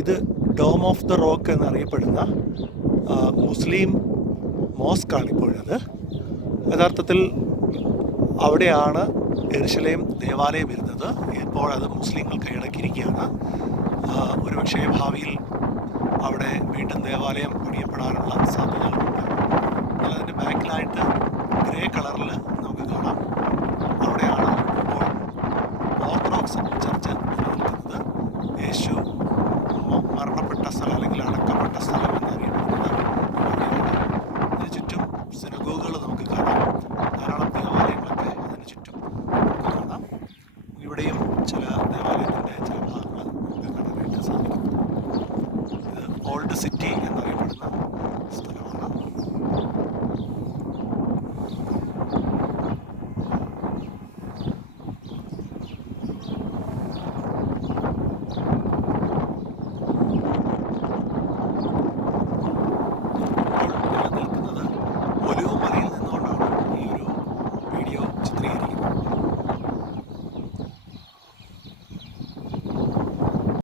ഇത് dome of the rock എന്നറിയപ്പെടുന്ന മുസ്ലിം മോസ്കാണ് ഇപ്പോഴത്. യഥാർത്ഥത്തിൽ അവിടെയാണ് യെരുശലേം ദേവാലയം വരുന്നത്. ഇപ്പോൾ അത് മുസ്ലിങ്ങൾ കൈയടക്കിയിരിക്കുകയാണ്. ഒരുപക്ഷെ ഭാവിയിൽ അവിടെ വീണ്ടും ദേവാലയം പണിയപ്പെടാനുള്ള സാധ്യതകളുണ്ട്. എന്നാൽ അതിൻ്റെ ബാക്കിലായിട്ട് ഗ്രേ കളറിൽ നമുക്ക് കാണാം, അവിടെയാണ് ഇപ്പോൾ ഓർത്തഡോക്സ് ചർച്ച് നിലനിൽക്കുന്നത്. യേശു മരണപ്പെട്ട സ്ഥലം അല്ലെങ്കിൽ അടക്കപ്പെട്ട സ്ഥലം എന്നറിയപ്പെടുന്നത് അവിടെയാണ്. അതിന് ചുറ്റും സിനഗോഗുകൾ നമുക്ക് കാണാം, ധാരാളം ദേവാലയങ്ങളൊക്കെ അതിന് ചുറ്റും നമുക്ക് കാണാം. ഇവിടെയും ചില ദേവാലയത്തിൻ്റെ ചില ഭാഗങ്ങൾ നമുക്ക് കാണാനായിട്ട് സാധിക്കും. ഇത് ഓൾഡ് സിറ്റി എന്നറിയപ്പെടുന്ന